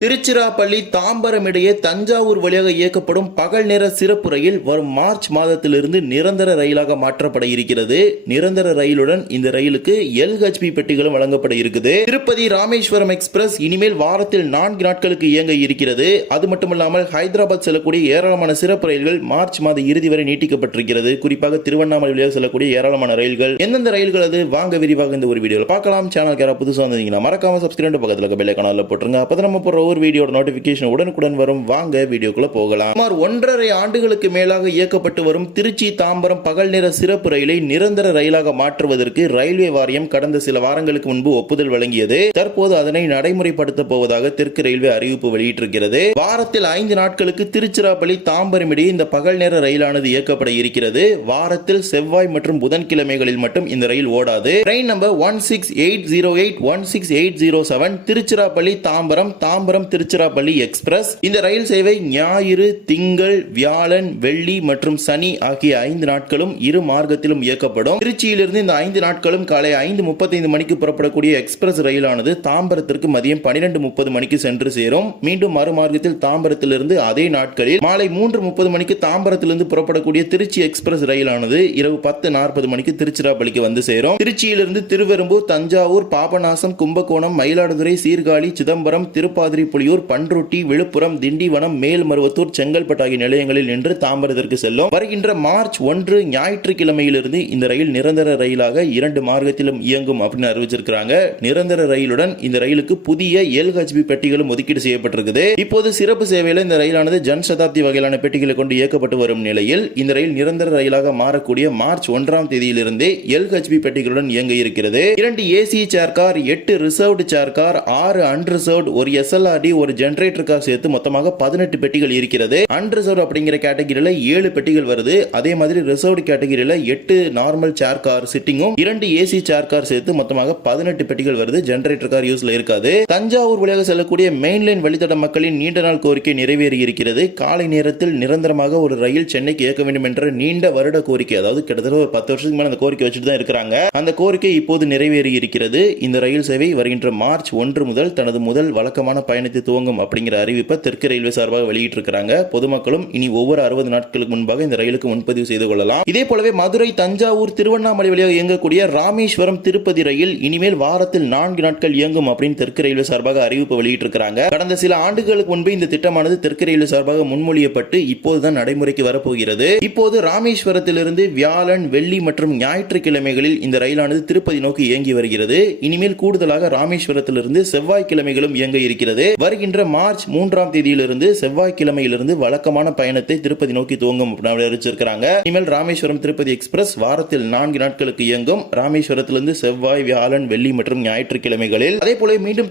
திருச்சிராப்பள்ளி தாம்பரம் இடையே தஞ்சாவூர் வழியாக இயக்கப்படும் பகல் நேர சிறப்பு ரயில் வரும் மார்ச் மாதத்திலிருந்து நிரந்தர ரயிலாக மாற்றப்பட இருக்கிறது. நிரந்தர ரயிலுடன் இந்த ரயிலுக்கு LHB பெட்டிகளும் வழங்கப்பட இருக்குது. திருப்பதி ராமேஸ்வரம் எக்ஸ்பிரஸ் இனிமேல் வாரத்தில் 4 நாட்களுக்கு இயங்க இருக்கிறது. அது மட்டுமல்லாமல் ஹைதராபாத் செல்லக்கூடிய ஏராளமான சிறப்பு ரயில்கள் மார்ச் மாத இறுதி வரை நீட்டிக்கப்பட்டிருக்கிறது. குறிப்பாக திருவண்ணாமலை வழியாக செல்லக்கூடிய ஏராளமான ரயில்கள், எந்தெந்த ரயில்கள் அது வாங்க விரிவாக இந்த ஒரு வீடியோவில் பார்க்கலாம். சேனலுக்கு யாராவது புதுசாக வந்தீங்கன்னா மறக்காம சப்ஸ்கிரைப் பக்கத்தில் பெல் ஐகானை போட்டுருங்க. அப்பதான் நம்ம போற ஒரு வீடியோட நோட்டிபிகேஷன் உடனுக்குடன் வரும். வாங்க வீடியோக்குள்ள போகலாம். சுமார் 1.5 ஆண்டுகளுக்கு மேலாக இயக்கப்பட்டு வரும் திருச்சி தாம்பரம் பகல் நேர சிறப்பு ரயிலை நிரந்தர ரயிலாக மாற்றுவதற்கு ரயில்வே வாரியம் கடந்த சில வாரங்களுக்கு முன்பு ஒப்புதல் வழங்கியது. தற்போது அதனை நடைமுறைப்படுத்த போவதாக தெற்கு ரயில்வே அறிவிப்பு வெளியிட்டிருக்கிறது. வாரத்தில் 5 நாட்களுக்கு திருச்சிராப்பள்ளி தாம்பரம் இடையே இந்த பகல் நேர ரயிலானது இயக்கப்பட இருக்கிறது. வாரத்தில் செவ்வாய் மற்றும் புதன்கிழமைகளில் மட்டும் இந்த ரயில் ஓடாது. Train number 16808 16807 Tiruchirappalli Tambaram Tambaram Tiruchirappalli express. இந்த ரயில் சேவை ஞாயிறு, திங்கள், வியாழன், வெள்ளி மற்றும் சனி ஆகிய 5 நாட்களும் இரு மார்க்கத்திலும் இயக்கப்படும். திருச்சியிலிருந்து இந்த 5 நாட்களும் காலை 5:35 மணிக்கு புறப்படக்கூடிய எக்ஸ்பிரஸ் ரயிலானது தாம்பரத்திற்கு மதியம் 12:30 மணிக்கு சென்று சேரும். மீண்டும் மறுமார்க்கத்தில் தாம்பரத்திலிருந்து அதே நாட்களில் மாலை 3:30 மணிக்கு தாம்பரத்திலிருந்து புறப்படக்கூடிய திருச்சி எக்ஸ்பிரஸ் ரயிலானது இரவு 10:40 மணிக்கு திருச்சிராப்பள்ளிக்கு வந்து சேரும். திருச்சியிலிருந்து திருவெரும்பூர், தஞ்சாவூர், பாபநாசம், கும்பகோணம், மயிலாடுதுறை, சீர்காழி, சிதம்பரம், திருப்பாதிரி புலியூர், பன்ருட்டி, விழுப்புரம், திண்டிவனம், மேல்மருவத்தூர், செங்கல்பட்டு ஆகிய நிலையங்களில் நின்று தாம்பரத்திற்கு செல்லும். வருகின்ற மார்ச் 1 ஞாயிற்றுக்கிழமையிலிருந்து இந்த ரயில் நிரந்தர ரயிலாக 2 மார்க்கத்திலும் இயங்கும் அப்படின்னு அறிவிச்சிருக்காங்க. நிரந்தர ரயிலுடன் இந்த ரயிலுக்கு புதிய LHB பெட்டிகளும் ஒதுக்கீடு செய்யப்பட்டிருக்குது. இப்போது சிறப்பு சேவையில் இந்த ரயிலானது ஜன் சதாப்தி வகையிலான பெட்டிகளை கொண்டு இயக்கப்பட்டு வரும் நிலையில் இந்த ரயில் நிரந்தர ரயிலாக மாறக்கூடிய மார்ச் 1ஆம் தேதியிலிருந்தே LHB பெட்டிகளுடன் இயங்க இருக்கிறது. 2 AC chair car, 8 reserved chair car, 6 unreserved, ஒரு SLRD, ஒரு ஜெனரேட்டர் கார் சேர்த்து மொத்தமாக 18 பெட்டிகள் இருக்கிறது. அன்ரிசர்வ் அப்படிங்கிற கேட்டகரியில 7 பெட்டிகள் வருது. அதே மாதிரி ரிசர்வ்டு கேட்டகரியில 8 நார்மல் சேர் கார் சிட்டிங்கும் 2 AC சேர் கார் சேர்த்து மொத்தமாக 18 பெட்டிகள் வருது. ஜெனரேட்டர் கார் யூஸ்ல இருக்காது. தஞ்சாவூர் வழியாக செல்லக்கூடிய மெயின்லைன் வழித்தட மக்களின் நீண்ட நாள் கோரிக்கை நிறைவேறி இருக்கிறது. காலை நேரத்தில் நிரந்தரமாக ஒரு ரயில் சென்னைக்கு இயக்க வேண்டும் என்ற நீண்ட வருட கோரிக்கை, அதாவது கிட்டத்தட்ட ஒரு 10 வருஷத்துக்கு மேல அந்த கோரிக்கை வச்சுட்டு தான் இருக்கிறாங்க. அந்த கோரிக்கை இப்போது நிறைவேறி இருக்கிறது. இந்த ரயில் சேவை வருகின்ற மார்ச் 1 முதல் தனது முதல் வழக்கமான பயணத்தை துவங்கும் அப்படிங்கிற அறிவிப்பை தெற்கு ரயில்வே சார்பாக வெளியிட்டிருக்கிறாங்க. பொதுமக்களும் இனி ஒவ்வொரு 60 நாட்களுக்கு முன்பாக இந்த ரயிலுக்கு முன்பதிவு செய்து கொள்ளலாம். இதே போலவே மதுரை, தஞ்சாவூர், திருவண்ணாமலை வழியாக இயங்கக்கூடிய ராமேஸ்வரம் திருப்பதி ரயில் இனிமேல் வாரத்தில் 4 நாட்கள் இயங்கும் அப்படின்னு தெற்கு ரயில்வே சார்பாக அறிவிப்பு வெளியிட்டிருக்கிறாங்க. கடந்த சில ஆண்டுகளுக்கு முன்பு இந்த திட்டமானது தெற்கு ரயில்வே சார்பாக முன்மொழியப்பட்டு இப்போதுதான் நடைமுறைக்கு வரப்போகிறது. இப்போது ராமேஸ்வரத்திலிருந்து வியாழன், வெள்ளி மற்றும் ஞாயிற்றுக்கிழமைகளில் இந்த ரயிலானது திருப்பதி நோக்கி இயங்கி வருகிறது. இனிமேல் கூடுதலாக ராமேஸ்வரத்திலிருந்து செவ்வாய்க்கிழமைகளும் இயங்க இருக்கிறது. வருகின்ற மார்ச் 3ஆம் தேதியிலிருந்து செவ்வாய்க்கிழமையிலிருந்து வழக்கமான பயணத்தை திருப்பதி நோக்கி துவங்கும் அறிவிச்சிருக்காங்க. இனிமேல் ராமேஸ்வரம் திருப்பதி எக்ஸ்பிரஸ் வாரத்தில் 4 நாட்களுக்கு இயங்கும். ராமேஸ்வரத்திலிருந்து செவ்வாய், வியாழன், வெள்ளி மற்றும் ஞாயிற்றுக்கிழமைகளில். அதே போலவே மீண்டும்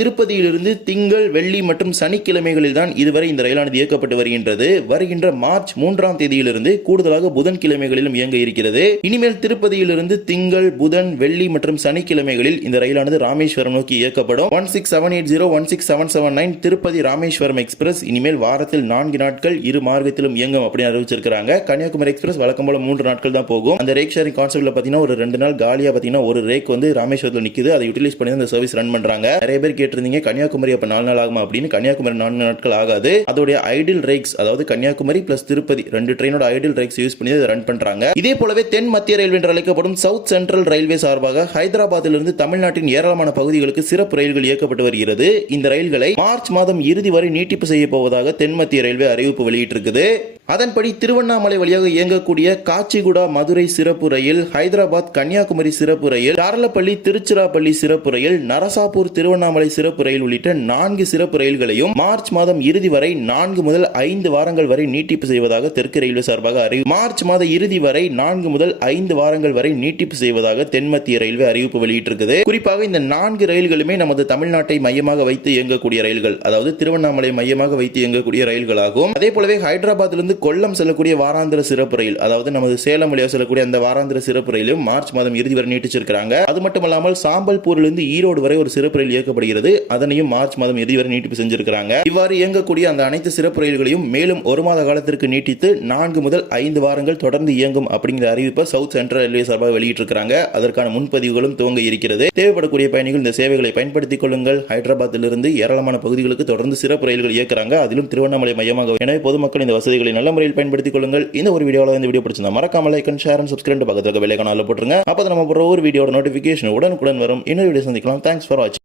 திருப்பதியிலிருந்து திங்கள், வெள்ளி மற்றும் சனிக்கிழமைகளில் தான் இதுவரை இந்த ரயிலானது இயக்கப்பட்டு வருகின்றது. வருகின்ற மார்ச் 3ஆம் தேதியிலிருந்து கூடுதலாக புதன்கிழமைகளிலும் இயங்க இருக்கிறது. இனிமேல் திருப்பதியிலிருந்து திங்கள், புதன், வெள்ளி மற்றும் சனிக்கிழமைகளில் இந்த ரயிலானது ராமேஸ்வரம் நோக்கி இயக்கப்படும். 16780 16779 திருப்பதி ராமேஸ்வரம் எக்ஸ்பிரஸ் இனிமேல் வாரத்தில் 4 நாட்கள் இரு மார்க்கத்திலும் இயங்கும் அப்படின்னு அறிவிச்சிருக்காங்க. கன்னியாகுமரி எக்ஸ்பிரஸ் வழக்கம் போல 3 நாட்கள் தான் போகும். அந்த ரேக் ஷேரிங் கான்செப்ட்ல பாத்தீங்கன்னா ஒரு 2 நாள் காலியா பாத்தீங்கன்னா ஒரு ரேக் வந்து ராமேஸ்வரத்தில் நிக்குது. அதை யூட்டிலைஸ் பண்ணி அந்த சர்வீஸ் ரன் பண்றாங்க. நிறைய பேர் கேட்டிருந்தீங்க கன்னியாகுமரி அப்ப 4 நாள் ஆகுமா அப்படின்னு. கன்னியாகுமரி 4 நாட்கள் ஆகாது. அதோட ஐடில் ரேக்ஸ், அதாவது கன்னியாகுமரி பிளஸ் திருப்பதி 2 ட்ரெயினோட ஐடில் ரேக்ஸ் யூஸ் பண்ணி ரன் பண்றாங்க. இதே போலவே தென் மத்திய ரயில்வே என்று அழைக்கப்படும் சவுத் சென்ட்ரல் ரயில்வே சார்பாக ஹைதராபாத்திலிருந்து தமிழ்நாட்டின் ஏராளமான பகுதிகளுக்கு சிறப்பு ரயில்கள் இயக்கப்பட்டு வருகிறது. இந்த ரயில்களை மார்ச் மாதம் இறுதி வரை நீட்டிப்பு செய்ய போவதாக தென் மத்திய ரயில்வே அறிவிப்பு வெளியிட்டிருக்குது. அதன்படி திருவண்ணாமலை வழியாக இயங்கக்கூடிய காச்சிகுடா மதுரை சிறப்பு ரயில், ஹைதராபாத் கன்னியாகுமரி சிறப்பு ரயில், தாரலப்பள்ளி திருச்சிராப்பள்ளி சிறப்பு ரயில், நரசாபூர் திருவண்ணாமலை சிறப்பு ரயில் உள்ளிட்ட 4 சிறப்பு ரயில்களையும் மார்ச் மாதம் இறுதி வரை 4 முதல் 5 வாரங்கள் வரை நீட்டிப்பு செய்வதாக தெற்கு ரயில்வே சார்பாக மார்ச் மாத இறுதி வரை 4 முதல் 5 வாரங்கள் வரை நீட்டிப்பு செய்வதாக தென் மத்திய ரயில்வே அறிவிப்பு வெளியிட்டிருக்குது. குறிப்பாக இந்த 4 ரயில்களுமே நமது தமிழ்நாட்டை மையமாக வைத்து இயங்கக்கூடிய ரயில்கள், அதாவது திருவண்ணாமலை மையமாக வைத்து இயங்கக்கூடிய ரயில்கள் ஆகும். அதே போலவே ஹைதராபாத்திலிருந்து கொல்லம் செல்லக்கூடிய வாராந்திர சிறப்பு ரயில், அதாவது நமது சேலம் வழியாக செல்லக்கூடிய அந்த வாராந்திர சிறப்பு ரயிலும் மார்ச் மாதம் இறுதி வரை நீட்டிச்சிருக்காங்க. அது மட்டும் இல்லாமல் சாம்பல்பூரிலிருந்து ஈரோடு வரை ஒரு சிறப்பு ரயில் இயக்கப்படுகிறது. அதனையும் மார்ச் மாதம் இறுதி வரை நீட்டிப்பு செஞ்சிருக்காங்க. இவ்வாறு இயங்கக்கூடிய அந்த அனைத்து சிறப்பு ரயில்களையும் மேலும் 1 மாத காலத்திற்கு நீட்டித்து 4 முதல் 5 வாரங்கள் தொடர்ந்து இயங்கும் அப்படிங்கிற அறிவிப்பை சவுத் சென்ட்ரல் ரயில்வே சார்பாக வெளியிட்டிருக்காங்க. அதற்கான முன்பதிவுகளும் துவங்க இருக்கிறது. தேவைப்படக்கூடிய பயணிகள் இந்த சேவைகளை பயன்படுத்திக் கொள்ளுங்கள். ஹைதராபாத்திலிருந்து ஏராளமான பகுதிகளுக்கு தொடர்ந்து சிறப்பு ரயில்கள் இயக்குறாங்க. அதிலும் திருவண்ணாமலை மையமாக. எனவே பொதுமக்கள் இந்த வசதிகளை நல்ல முறையில் பயன்படுத்திக் கொள்ளுங்கள். இந்த ஒரு வீடியோவில் இந்த வீடியோ பிடிச்சிருந்தா மறக்காம like and share and subscribe பக்கத்துல பெல் ஐகானை போட்டுருங்க. அப்போ நம்ம போற ஒரு வீடியோட நோட்டிபிகேஷன் உடனுக்குடன் வரும். இன்னொரு வீடியோ சந்திக்கலாம். தேங்க்ஸ் ஃபார் வாட்சிங்.